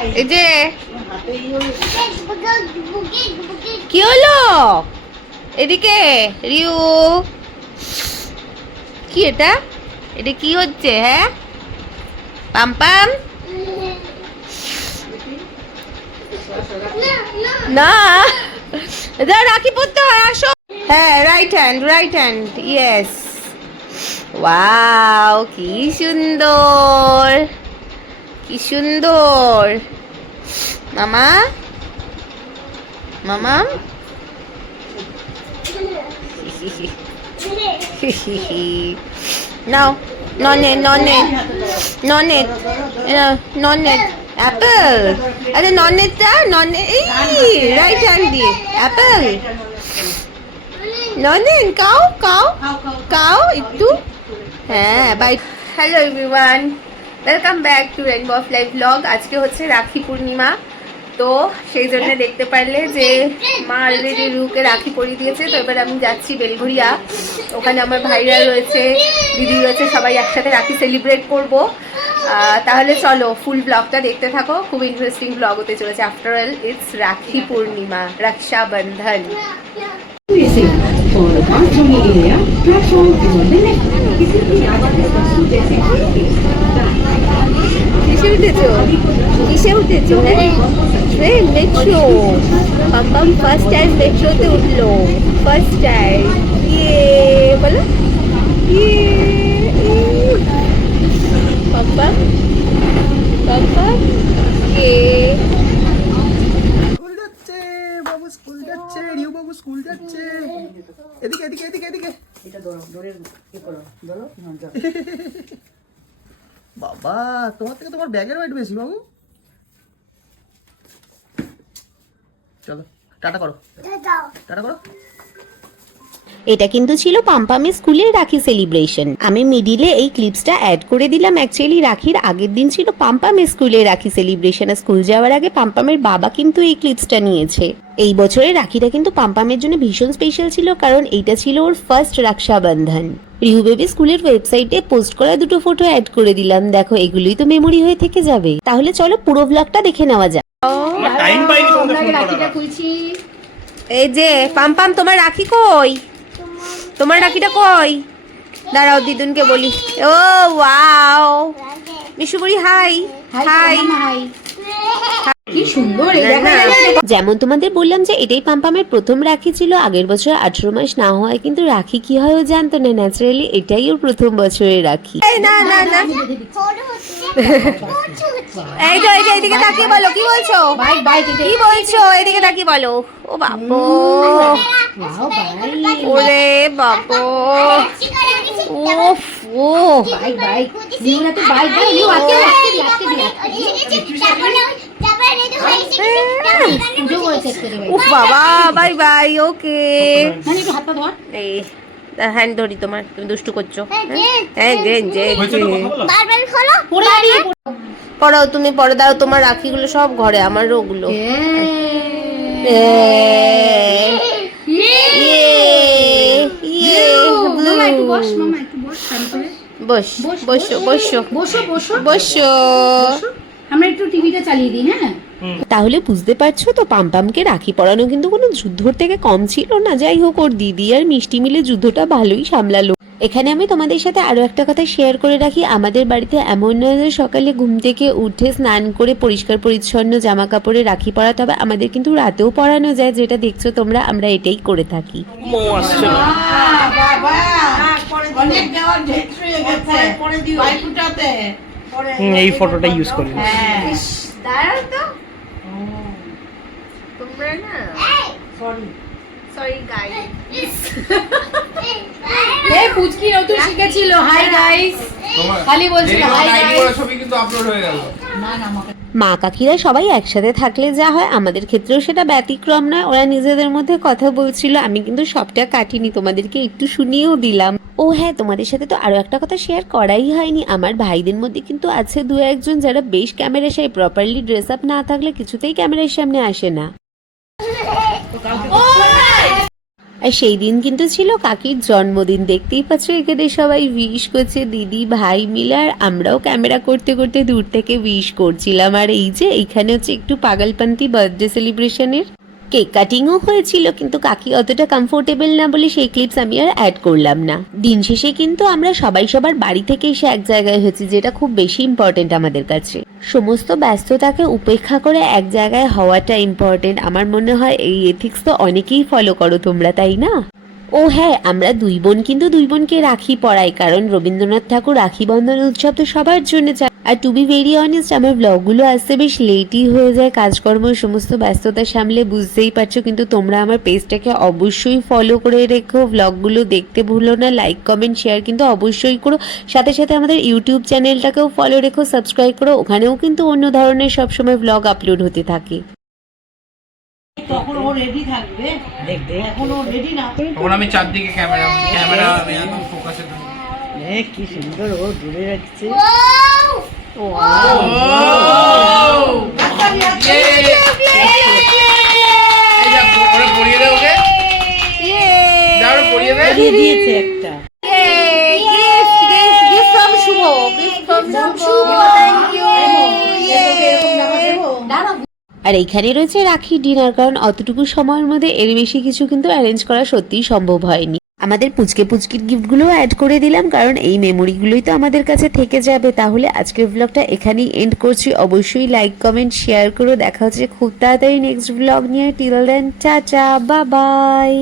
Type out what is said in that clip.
এই যে কি হলো এদিকে রিউ কি এটা এটা কি হচ্ছে হ্যাঁ পাম পাম না যা রাখি পড়তে হয় আসো হ্যাঁ right hand right hand yes wow কি সুন্দর কি সুন্দর। মামা? মামা? নাও, ননে ননে ননে ননে, অ্যাপেল। আরে ননেটা ননে, এই রাইট হ্যান্ড দিয়ে, অ্যাপেল। ননেন কাও কাও কাও, একটু। হ্যাঁ bye hello everyone welcome back to rainbow of life vlog আজকে হচ্ছে রাখি পূর্ণিমা। তো সেই জন্য দেখতে পারলে যে মা অলরেডি রুকে রাখি পরিয়ে দিয়েছে। তো এবার আমি যাচ্ছি বেলঘরিয়া। ওখানে আমার ভাইরা রয়েছে, দিদি রয়েছে, সবাই একসাথে রাখি সেলিব্রেট করব। তাহলে চলো ফুল ব্লগটা দেখতে থাকো। খুব ইন্টারেস্টিং ব্লগ হতে চলেছে। After all it's Rakhi Purnima, Rakshabandhan. Platform is on the left. This is the Avatar Vastu Jaisi উঠেছো? কিসে উঠেছো? হ্যাঁ? ট্রেন মেট্রো পাম্পাম ফার্স্ট টাইম মেট্রোতে উঠল। ফার্স্ট টাইম ইয়ে বলো। ইয়ে পাম্পাম পাম্পাম ইয়ে। স্কুল যাচ্ছে বাবু স্কুল যাচ্ছে রিউ বাবু স্কুল যাচ্ছে। এদিকে এদিকে এদিকে এদিকে। বাবা তোমার থেকে তোমার ব্যাগের ওয়েট বেশি বাবু। চলো টাটা করো। টাটা করো। এটা কিন্তু ছিল পাম্পামের স্কুলের রাখি সেলিব্রেশন আমি মিডিলে এই ক্লিপসটা অ্যাড করে দিলাম। অ্যাকচুয়ালি রাখির আগের দিন ছিল পাম্পামের স্কুলের রাখি সেলিব্রেশন আর স্কুল যাওয়ার আগে পাম্পামের বাবা কিন্তু এই ক্লিপসটা নিয়েছে। এই বছরের রাখিটা কিন্তু পাম্পামের জন্য ভীষণ স্পেশাল ছিল কারণ এইটা ছিল ওর ফার্স্ট রক্ষাবন্ধন। রিহু বেবি স্কুলের ওয়েবসাইটে পোস্ট করা দুটো ফটো অ্যাড করে দিলাম। দেখো এগুলোই তো মেমোরি হয়ে থেকে যাবে। তাহলে চলো পুরো ব্লগটা দেখে নেওয়া যাক। এই যে পাম পাম তোমার রাখি কই? তোমার রাখিটা কই? দাঁড়াও দিদুনকে বলি। ও ওয়াও। মিশুবুড়ি হাই। হাই। কি সুন্দর। যেমন তোমাদের বললাম যে এটাই পাম্পামের প্রথম রাখি ছিল আগের বছর আঠেরো মাস না হওয়ায় কিন্তু রাখি কি হয় ও জানতো না ন্যাচারালি এটাই ওর প্রথম বছরের রাখি। এই না না না। এই তো এই যে এদিকে তাকিয়ে বলো কি বলছো? বাইক বাইক এটা কি বলছো? এদিকে তাকিয়ে বলো। ও বাবু ওরে বাবু উফ ও। বাইক বাইক নিউরা তো বাইক বাইক নিউ আজকে আজকে দি আজকে দি পুজো করেছে আজকে রে উফ বাবা বাই বাই ওকে মানে এই হ্যান্ড ধরি তোমার তুমি দুষ্টু করছ হ্যাঁ যে যে পড়াও তুমি পরে দাও তোমার রাখিগুলো সব ঘরে আমার ওগুলো বসো বসো বসো বসো বসো বসো আমরা একটু টিভিটা চালিয়ে দিই হ্যাঁ? তাহলে বুঝতে পারছ তো পাম্পামকে রাখি পরানো কিন্তু কোনো যুদ্ধর থেকে কম ছিল না। যাই হোক ওর দিদি আর মিষ্টি মিলে যুদ্ধটা ভালোই সামলালো। এখানে আমি তোমাদের সাথে আরও একটা কথা শেয়ার করে রাখি। আমাদের বাড়িতে এমন নয় যে সকালে ঘুম থেকে উঠে স্নান করে পরিষ্কার পরিচ্ছন্ন জামা কাপড়ে রাখি পরাতে হবে আমাদের কিন্তু রাতেও পরানো যায় যেটা দেখছ তোমরা আমরা এটাই করে থাকি। আসছে অনেক এই ফটোটা ইউজ করি দাঁড়াও তো। তোমরা না সরি সরি গাইস এই পুচকি নতুন শিখেছিল। হাই গাইস খালি বলছিল হাই গাইস ছবি কিন্তু আপলোড হয়ে গেল। না না আমাকে মা কাকিরা সবাই একসাথে থাকলে যা হয় আমাদের ক্ষেত্রেও সেটা ব্যতিক্রম নয়। ওরা নিজেদের মধ্যে কথা বলছিল আমি কিন্তু সবটা কাটিনি তোমাদেরকে একটু শুনিয়েও দিলাম। ও হ্যাঁ তোমাদের সাথে তো আরও একটা কথা শেয়ার করাই হয়নি। আমার ভাইদের মধ্যে কিন্তু আছে দু একজন যারা বেশ ক্যামেরা সাই প্রপারলি ড্রেস আপ না থাকলে কিছুতেই ক্যামেরার সামনে আসে না। আর সেই দিন কিন্তু ছিল কাকির জন্মদিন। দেখতেই পাচ্ছ, এখানে সবাই উইশ করছে, দিদি, ভাই মিলে, আর আমরাও ক্যামেরা করতে করতে দূর থেকে উইশ করছিলাম। আর এই যে, এইখানে হচ্ছে একটু পাগলপান্তি বার্থডে সেলিব্রেশনের কেক কাটিংও হয়েছিল, কিন্তু কাকি অতটা কমফোর্টেবল না বলে সেই ক্লিপস আমি আর অ্যাড করলাম না। দিন শেষে কিন্তু আমরা সবাই সবার বাড়ি থেকে এসে এক জায়গায় হয়েছি, যেটা খুব বেশি ইম্পর্টেন্ট আমাদের কাছে। সমস্ত ব্যস্ততাকে উপেক্ষা করে এক জায়গায় হওয়াটা ইম্পর্টেন্ট আমার মনে হয় এই এথিক্স তো অনেকেই ফলো করো তোমরা, তাই না? ও হ্যাঁ আমরা দুই বোন কিন্তু দুই বোনকে রাখি পড়াই, কারণ রবীন্দ্রনাথ ঠাকুর রাখি বন্ধন উৎসব তো সবার জন্য চায়। আর টু বি ভেরি অনেস্ট আমার ব্লগগুলো আসতে বেশ লেটই হয়ে যায়, কাজকর্ম সমস্ত ব্যস্ততা সামলে বুঝতেই পারছ, কিন্তু তোমরা আমার পেজটাকে অবশ্যই ফলো করে রেখো ব্লগগুলো দেখতে ভুলো না লাইক কমেন্ট শেয়ার কিন্তু অবশ্যই করো। সাথে সাথে আমাদের ইউটিউব চ্যানেলটাকেও ফলো রেখো সাবস্ক্রাইব করো, ওখানেও কিন্তু অন্য ধরনের সবসময় ব্লগ আপলোড হতে থাকে। তখন ও রেডি থাকবে। দেখবে। এখন ও রেডি না। তখন আমি চারদিকে ক্যামেরা ক্যামেরা ফোকাসে কি সুন্দর ও দূরে রাখছে। ওরে পড়িয়ে দে ওকে যা ওরে পড়িয়ে দে দিয়ে দিয়েছে একটা আর এইখানে রয়েছে রাখি, ডিনার, কারণ অতটুকু সময়ের মধ্যে এর বেশি কিছু কিন্তু অ্যারেঞ্জ করা সত্যিই সম্ভব হয়নি। আমাদের পুচকে পুচকির গিফটগুলো অ্যাড করে দিলাম, কারণ এই মেমোরিগুলোই তো আমাদের কাছে থেকে যাবে। তাহলে আজকের ব্লগটা এখানেই এন্ড করছি। অবশ্যই লাইক কমেন্ট শেয়ার করো। দেখা হচ্ছে খুব তাড়াতাড়ি নেক্সট ব্লগ নিয়ে। টিল দেন চা চা বা বাই